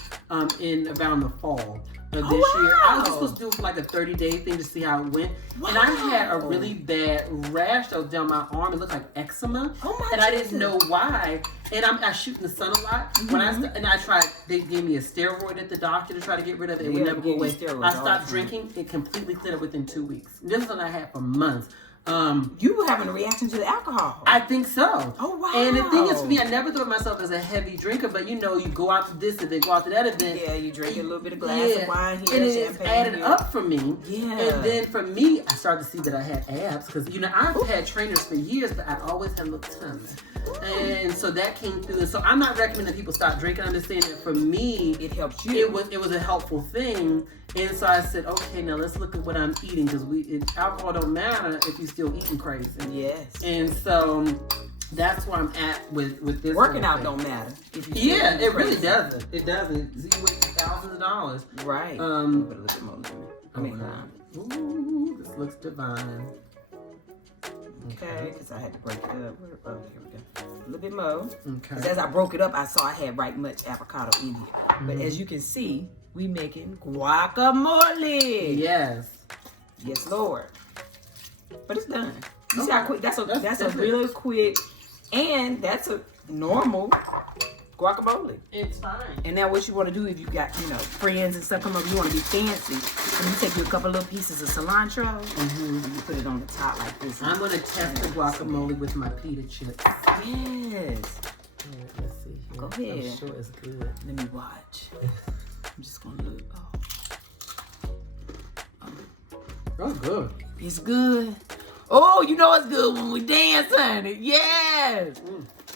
in around the fall of this year. I was just supposed to do it for like a 30-day thing to see how it went. Wow. And I had a really bad rash that was down my arm. It looked like eczema. Oh my! And I didn't know why. And I shoot in the sun a lot. When I tried, they gave me a steroid at the doctor to try to get rid of it. It would never go away. I stopped drinking. It completely cleared up within 2 weeks. This is what I had for months. You were having a reaction to the alcohol. I think so. Oh wow! And the thing is, for me, I never thought of myself as a heavy drinker, but you go out to this event, go out to that event. Yeah, you drink a little bit of glass of wine here, and it's added up for me. Yeah. And then for me, I started to see that I had abs because I've had trainers for years, but I always had a little tummy. And so that came through. And so I'm not recommending people stop drinking. I'm just saying that for me, it helped you. It was a helpful thing. And so I said, okay, now let's look at what I'm eating because alcohol don't matter if you're still eating crazy. Yes. And so That's where I'm at with this. Working out don't matter. Yeah, it really doesn't. It doesn't. You waste thousands of dollars. Right. Put a little bit more Ooh, this looks divine. Okay, because I had to break it up. Here we go. A little bit more. Okay. As I broke it up, I saw I had right much avocado in here. But as you can see, we making guacamole. Yes. Yes, Lord. But it's done. You see how quick? That's a really quick, and that's a normal guacamole. It's fine. And now what you want to do if you got, friends and stuff come up, you want to be fancy. And you take you a couple little pieces of cilantro and you put it on the top like this. I'm going to test the guacamole with my pita chips. Yes. Let's see here. Go ahead. I'm sure it's good. Let me watch. I'm just going to look. That's good. It's good. Oh, you know it's good when we dance, honey. Yes.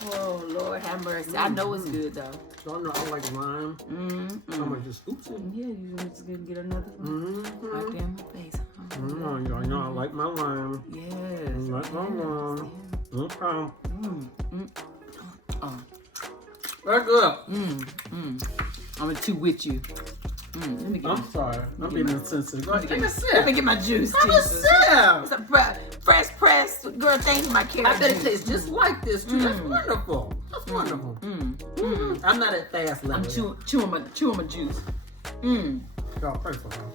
Oh, Lord have mercy. I know it's good, though. So I know I like lime. I'm going to just scoop it. Yeah, you just gonna get another one. Right there in my face. I know I like my lime. Yes. I like my lime. Okay. That's good. I'm gonna chew with you. Let me get I'm sorry. I'm being insensitive. Go ahead, take a sip. Let me get my juice. Have a sip. It's a fresh press. Girl, thank you, my carrot. I bet it tastes just like this, too. That's wonderful. That's wonderful. I'm not at fast level. I'm chewing my juice. God, pray for her.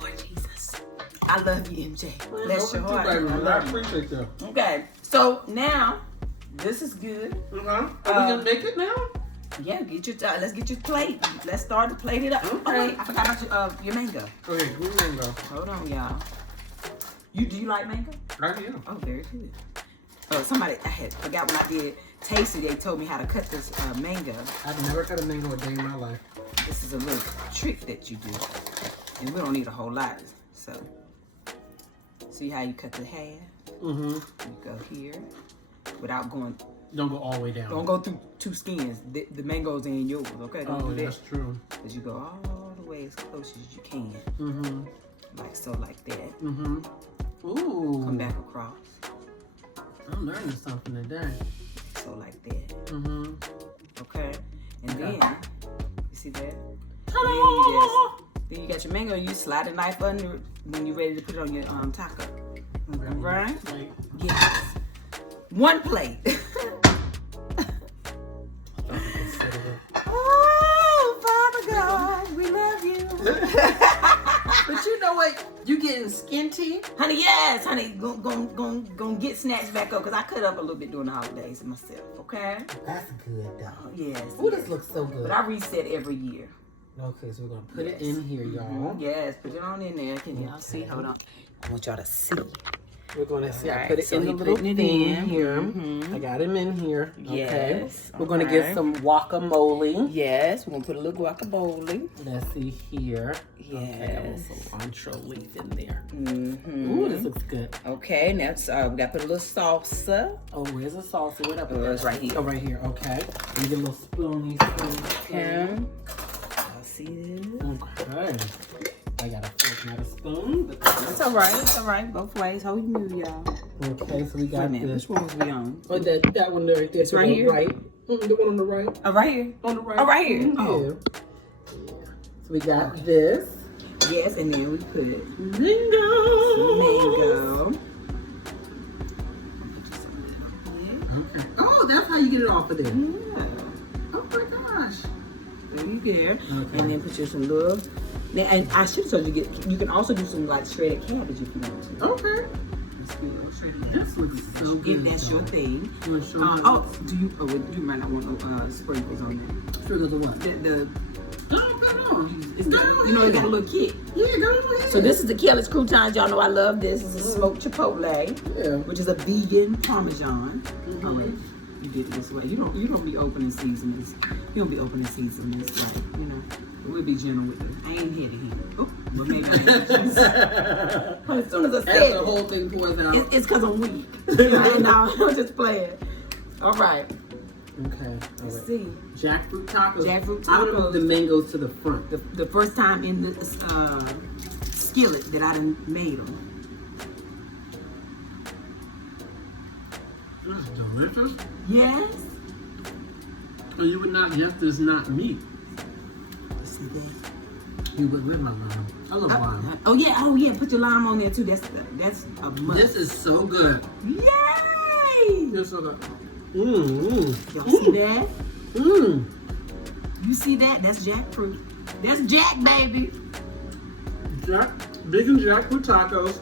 Lord Jesus. I love you, MJ. Bless your heart. I appreciate that. Okay, so now, this is good. Are we going to make it now? Yeah, let's get your plate. Let's start to plate it up. Okay. Oh, wait, I forgot about your mango. Okay, green mango. Hold on, y'all. Do you like mango? Right here. Oh, very good. Somebody, I forgot when I did tasting, they told me how to cut this mango. I've never cut a mango a day in my life. This is a little trick that you do. And we don't need a whole lot. So, see how you cut the half? You go here without going. Don't go all the way down. Don't go through two skins. The mango's in yours, okay? Don't do that. That's true. Because you go all the way as close as you can. Like so, like that. Ooh. Come back across. I'm learning something today. So like that. Okay. And then, you see that? Then you got your mango. You slide the knife under when you're ready to put it on your taco. Right? Yes. One plate. Oh, Father God, we love you. But you know what? You getting skinty? Honey, yes, honey. Gonna get snatched back up because I cut up a little bit during the holidays myself, okay? That's good, though. Yes. Ooh, this looks so good. But I reset every year. Okay, so we're going to put it in here, y'all. Yes, put it on in there. Can y'all see? Hold on. I want y'all to see. We're going to see. I Right, put it so in the he little putting it thing in. here. I got him in here. Okay. Yes. We're going to get some guacamole. Yes, we're going to put a little guacamole. Let's see here. Yes. Okay, I want some cilantro leaf in there. Ooh, this looks good. Okay, now we got to put a little salsa. Oh, where's the salsa? What up? It's right here. Oh, right here. Okay. And you get a little spoony. Okay. Y'all see this? Okay. I got a fork, not a spoon. It's all right. It's all right. Both ways. How we move, y'all? Okay, so we got this. Which one was we on? Oh, that one there. It's right here? Right. The one on the right. Oh, right here. On the right. Oh, right here. Yeah. Oh. So we got this. Yes, and then we put Mango. mango. Okay. Oh, that's how you get it off of there. Yeah. Oh my gosh. There you go. Okay. And then put you some little. And I should have told you you can also do some like shredded cabbage if you want to. Okay. This looks so good. If that's your thing. Sure. Do you might not want sprinkles on there. Sprinkles of what? The Go on. it's got, it got a little kit. Yeah, go ahead. So this is the Kelly's croutons. Y'all know I love this. This is smoked chipotle, Yeah. which is a vegan parmesan. Oh wait, you did it this way. You don't be opening seasonings. You don't be opening seasonings like We'll be gentle with it. I ain't headed here. Oh, well maybe I ain't. As soon as I said the whole thing pours out. it's because I'm weak. And I'm just playing. All right. Okay. Let's see. Jackfruit tacos. Jackfruit I would move the mangoes to the front. The first time in the skillet that I done made them. That's Delicious? Yes. And you would not guess this is not meat. See that? You would with my lime. I love lime. Oh yeah. Put your lime on there too. That's a must. This is so good. Yay! It's so good. Y'all see that? Mmm. You see that? That's jackfruit. That's Jack, baby. Vegan jackfruit tacos.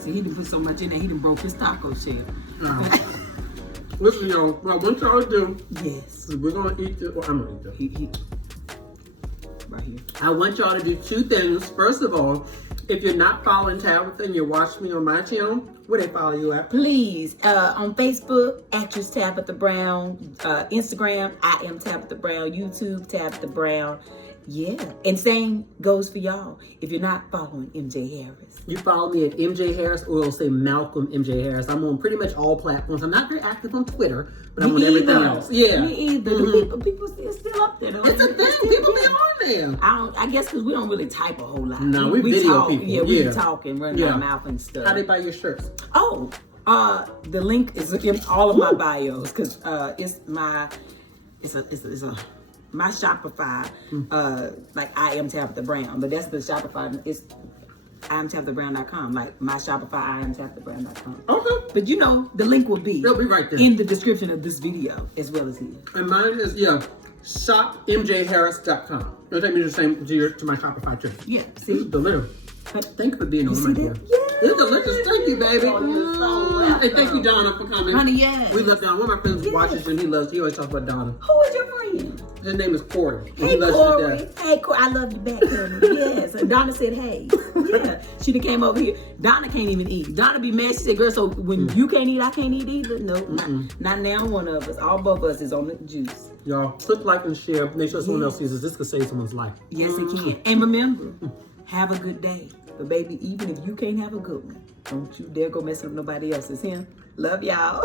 See, he didn't put so much in there. He done broke his taco shell. Listen, y'all. What I want y'all to do Yes. is we're gonna eat this. Well, I'm gonna eat this. He right here. I want y'all to do two things. First of all, if you're not following Tabitha and you're watching me on my channel, where they follow you at? Please, on Facebook, actress Tabitha Brown. Instagram, I am Tabitha Brown. YouTube, Tabitha Brown. Yeah, and same goes for y'all. If you're not following MJ Harris, You follow me at MJ Harris, or it'll say Malcolm MJ Harris. I'm on pretty much all platforms. I'm not very active on Twitter, but I'm on everything else. Yeah. Me either. People still up there though. It's a thing. People be on there. I guess because we don't really type a whole lot. No, we video talk, people. Yeah, we Yeah. be talking, running our mouth and stuff. How they buy your shirts? Oh, the link is in all of my bios because it's my my Shopify, like I am Tabitha Brown, but that's the Shopify. It's IamTabithaBrown.com, like my Shopify, IamTabithaBrown.com. Okay. But you know, the link will be It'll be right there in the description of this video as well as here. And mine is shopmjharris.com. It'll take me the same to my Shopify too. Yeah, This see. is delicious. Thank you for being on see my that? here. Yeah. It's delicious. Thank you, baby. Oh, you're so welcome. And thank you, Donna, for coming. Honey, yes. We love Donna. One of my friends Yes. watches and he always talks about Donna. Who is your friend? His name is Corey. And Hey, he loves you to Corey. death. Hey, Corey. I love you back, Corey. Yes. And Donna said, hey. Yeah. She done came over here. Donna can't even eat. Donna be mad. She said, girl, so when you can't eat, I can't eat either? No, not now one of us. All both of us is on the juice. Y'all, click, like, and share. Make sure someone else sees this. This could save someone's life. Yes, it can. And remember, have a good day. But baby, even if you can't have a good one, don't you dare go messing up nobody else's. Him. Love y'all.